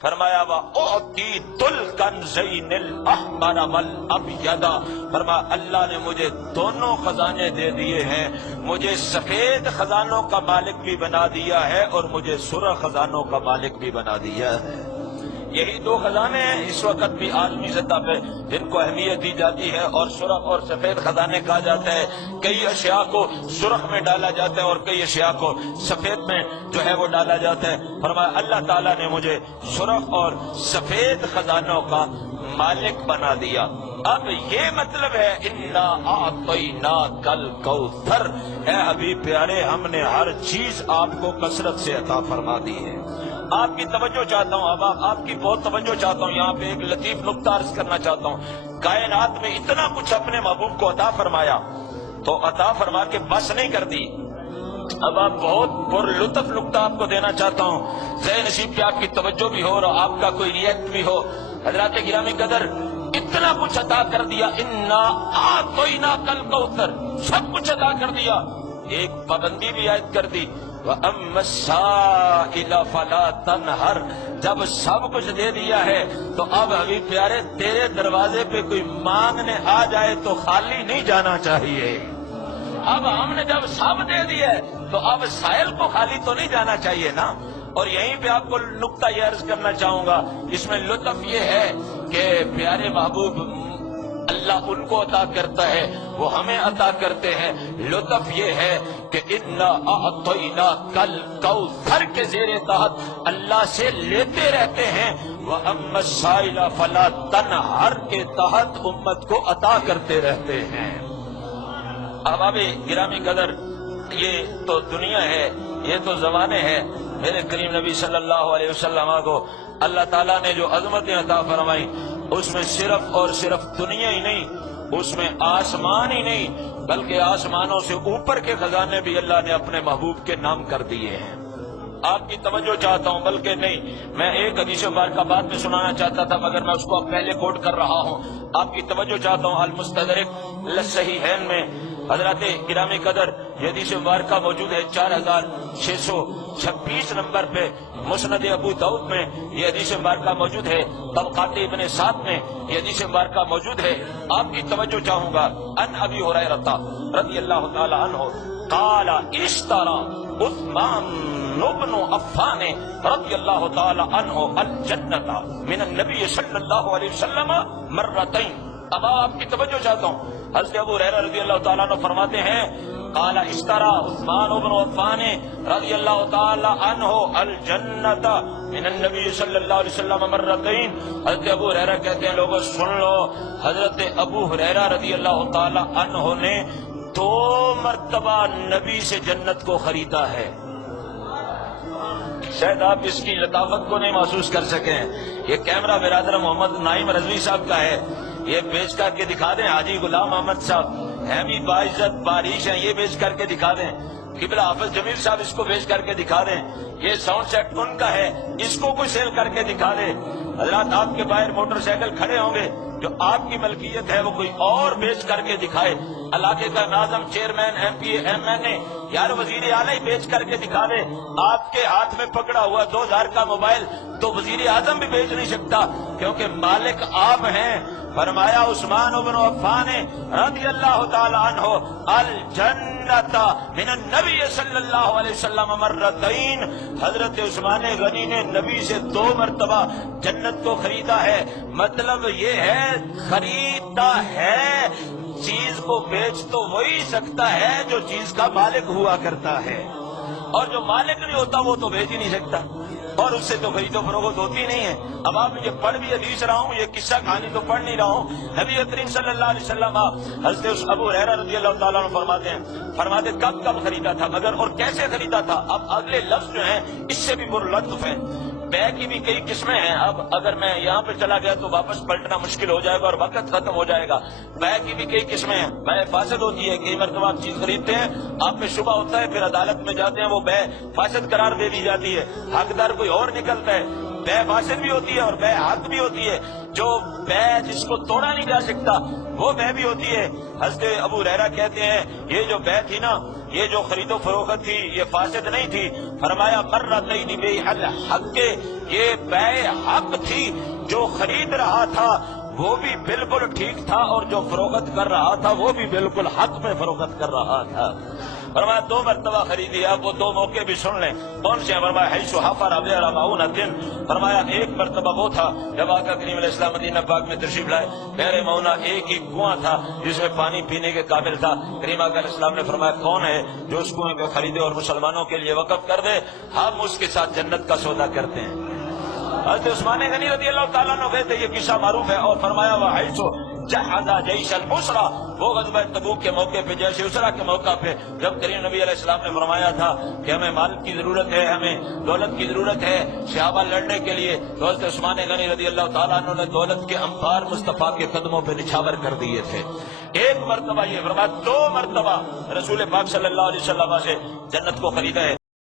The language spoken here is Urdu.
فرمایا وَأُعْطِيتُ الْكَنْزَيْنِ الْأَحْمَرَ وَالْأَبْيَضَ، فرمایا اللہ نے مجھے دونوں خزانے دے دیے ہیں، مجھے سفید خزانوں کا مالک بھی بنا دیا ہے اور مجھے سرخ خزانوں کا مالک بھی بنا دیا ہے۔ یہی دو خزانے ہیں اس وقت بھی عالمی سطح پہ جن کو اہمیت دی جاتی ہے، اور سرخ اور سفید خزانے کہا جاتا ہے۔ کئی اشیاء کو سرخ میں ڈالا جاتا ہے اور کئی اشیاء کو سفید میں جو ہے وہ ڈالا جاتا ہے۔ فرمایا اللہ تعالیٰ نے مجھے سرخ اور سفید خزانوں کا مالک بنا دیا۔ اب یہ مطلب ہے اِنَّا أَعْطَيْنَاكَ الْكَوْثَرَ، اے حبیب پیارے ہم نے ہر چیز آپ کو کثرت سے عطا فرما دی ہے۔ آپ کی توجہ چاہتا ہوں، اب آپ کی بہت توجہ چاہتا ہوں، یہاں پہ ایک لطیف نقطہ عرض کرنا چاہتا ہوں۔ کائنات میں اتنا کچھ اپنے محبوب کو عطا فرمایا تو عطا فرما کے بس نہیں کر دی۔ اب آپ بہت پر لطف نقطہ آپ کو دینا چاہتا ہوں، ذہن نصیب کہ آپ کی توجہ بھی ہو اور آپ کا کوئی ریئیکٹ بھی ہو۔ حضرات گرامی قدر اتنا کچھ عطا کر دیا، اِنَّا أَعْطَيْنَاكَ الْكَوْثَرَ، سب کچھ عطا کر دیا، ایک پابندی بھی عائد کر دی، وَأَمَّا السَّائِلَ فَلَا تَنْهَرْ، جب سب کچھ دے دیا ہے تو اب حبیب پیارے تیرے دروازے پہ کوئی مانگنے آ جائے تو خالی نہیں جانا چاہیے۔ اب ہم نے جب سب دے دیا ہے تو اب سائل کو خالی تو نہیں جانا چاہیے نا۔ اور یہیں پہ آپ کو نقطہ یہ عرض کرنا چاہوں گا، اس میں لطف یہ ہے کہ پیارے محبوب اللہ ان کو عطا کرتا ہے، وہ ہمیں عطا کرتے ہیں۔ لطف یہ ہے کہ اِنَّا أَعْطَيْنَاكَ الْكَوْثَرَ کے زیر تحت اللہ سے لیتے رہتے ہیں، وَأَمَّا السَّائِلَ فَلَا تَنْهَرْ کے تحت امت کو عطا کرتے رہتے ہیں۔ احباب گرامی قدر یہ تو دنیا ہے، یہ تو زمانے ہیں۔ میرے کریم نبی صلی اللہ علیہ وسلم کو اللہ تعالیٰ نے جو عظمتیں عطا فرمائی اس میں صرف اور صرف دنیا ہی نہیں، اس میں آسمان ہی نہیں بلکہ آسمانوں سے اوپر کے خزانے بھی اللہ نے اپنے محبوب کے نام کر دیے ہیں۔ آپ کی توجہ چاہتا ہوں، بلکہ نہیں میں ایک حدیث مبارکہ بعد میں سنانا چاہتا تھا مگر میں اس کو اب پہلے کوٹ کر رہا ہوں۔ آپ کی توجہ چاہتا ہوں، المستدرک للصحیحین میں حضرات گرامی قدر یہ حدیث مبارکہ موجود ہے 4626 نمبر پہ، مسند ابو داؤد میں یہ حدیث مبارکہ موجود ہے، طبقات ابن سعد میں یہ حدیث مبارکہ موجود ہے۔ آپ کی توجہ چاہوں گا، ان ابی ہریرہ رضی اللہ تعالی عنہ قال اشترى عثمان بن عفان رضی اللہ تعالی عنہ الجنۃ من النبی صلی اللہ علیہ وسلم مرتين۔ اب آپ کی توجہ چاہتا ہوں، حضرت ابو ہریرہ رضی اللہ تعالیٰ عنہ فرماتے ہیں قال اشترى عثمان بن عفان رضی اللہ تعالیٰ عنہ الجنۃ من النبی صلی اللہ علیہ وسلم مرتين۔ حضرت ابو ہریرہ کہتے ہیں لوگوں سن لو، حضرت ابو ہریرہ رضی اللہ تعالیٰ عنہ نے 2 مرتبہ نبی سے جنت کو خریدا ہے۔ شاید آپ اس کی لطافت کو نہیں محسوس کر سکیں، یہ کیمرہ برادر محمد نائم رضوی صاحب کا ہے، یہ بیچ کر کے دکھا دیں۔ حاجی غلام احمد صاحب ہیمی باعزت بارش ہیں، یہ بیچ کر کے دکھا دیں۔ قبلہ حافظ جمیل صاحب اس کو بیچ کر کے دکھا دیں۔ یہ ساؤنڈ سیٹ ان کا ہے، اس کو کوئی سیل کر کے دکھا دیں۔ حضرات آپ کے باہر موٹر سائیکل کھڑے ہوں گے، جو آپ کی ملکیت ہے وہ کوئی اور بیچ کر کے دکھائے۔ علاقے کا ناظم، چیئرمین، ایم پی اے، ایم این اے، یار وزیر اعلیٰ ہی بیچ کر کے دکھا دے۔ آپ کے ہاتھ میں پکڑا ہوا 2000 کا موبائل تو وزیر اعظم بھی بیچ نہیں سکتا، کیونکہ مالک آپ ہیں۔ فرمایا عثمان بن عفان رضی اللہ تعالی عنہ الجنۃ من النبی صلی اللہ علیہ وسلم مرتين، حضرت عثمان غنی نے نبی سے 2 مرتبہ جنت کو خریدا ہے۔ مطلب یہ ہے خریدا ہے، چیز کو بیچ تو وہی سکتا ہے جو چیز کا مالک ہوا کرتا ہے، اور جو مالک نہیں ہوتا وہ تو بیچ ہی نہیں سکتا، اور اس سے تو خرید و فروخت ہوتی نہیں ہے۔ اب آپ مجھے پڑھ بھی حدیث رہا ہوں، یہ قصہ کہانی تو پڑھ نہیں رہا ہوں۔ نبی کریم صلی اللہ علیہ وسلم حضرت ابو ہریرہ رضی اللہ تعالیٰ عنہ فرماتے کب خریدا تھا مگر اور کیسے خریدا تھا۔ اب اگلے لفظ جو ہیں اس سے بھی پرلطف ہیں۔ بے کی بھی کئی قسمیں ہیں، اب اگر میں یہاں پہ چلا گیا تو واپس پلٹنا مشکل ہو جائے گا اور وقت ختم ہو جائے گا۔ بے کی بھی کئی قسمیں ہیں، بے فاسد ہوتی ہے، کئی مرتبہ آپ چیز خریدتے ہیں، آپ میں شبہ ہوتا ہے، پھر عدالت میں جاتے ہیں، وہ بے فاسد قرار دے دی جاتی ہے، حقدار کوئی اور نکلتا ہے۔ بے فاسد بھی ہوتی ہے اور بے حق بھی ہوتی ہے، جو بے جس کو توڑا نہیں جا سکتا وہ بے بھی ہوتی ہے۔ حضرت ابو ہریرہ کہتے ہیں یہ جو بے تھی نا یہ جو خرید و فروخت تھی یہ فاسد نہیں تھی. فرمایا مرتین بیع الحق، یہ بیع حق تھی. جو خرید رہا تھا وہ بھی بالکل ٹھیک تھا اور جو فروخت کر رہا تھا وہ بھی بالکل حق پہ فروخت کر رہا تھا. فرمایا 2 مرتبہ خریدی. آپ وہ 2 موقع بھی سن لیں کون سے ہیں. فرمایا حیث حفر بئر معونۃ، فرمایا ایک مرتبہ وہ تھا جب آقا کریم علیہ السلام مدینہ پاک میں تشریف لائے. بئر معونہ ایک ہی کنواں تھا جس میں پانی پینے کے قابل تھا. کریم آقا علیہ السلام نے فرمایا کون ہے جو اس کنویں کو خریدے اور مسلمانوں کے لیے وقف کر دے، ہم اس کے ساتھ جنت کا سودا کرتے ہیں. حضرت عثمان غنی رضی اللہ تعالیٰ عنہ گئے تھے، یہ قصہ معروف ہے. اور فرمایا وحیث جہز جیش العسرہ، وہ غزوہ تبوک کے موقع پہ جیش عسرہ کے موقع پہ جب کریم نبی علیہ السلام نے فرمایا تھا کہ ہمیں مال کی ضرورت ہے، ہمیں دولت کی ضرورت ہے صحابہ لڑنے کے لیے، تو حضرت عثمان غنی رضی اللہ تعالیٰ عنہ نے دولت کے انبار مصطفیٰ کے قدموں پہ نچھاور کر دیے تھے. ایک مرتبہ یہ فرمایا 2 مرتبہ رسول پاک صلی اللہ علیہ وسلم سے جنت کو خریدا ہے.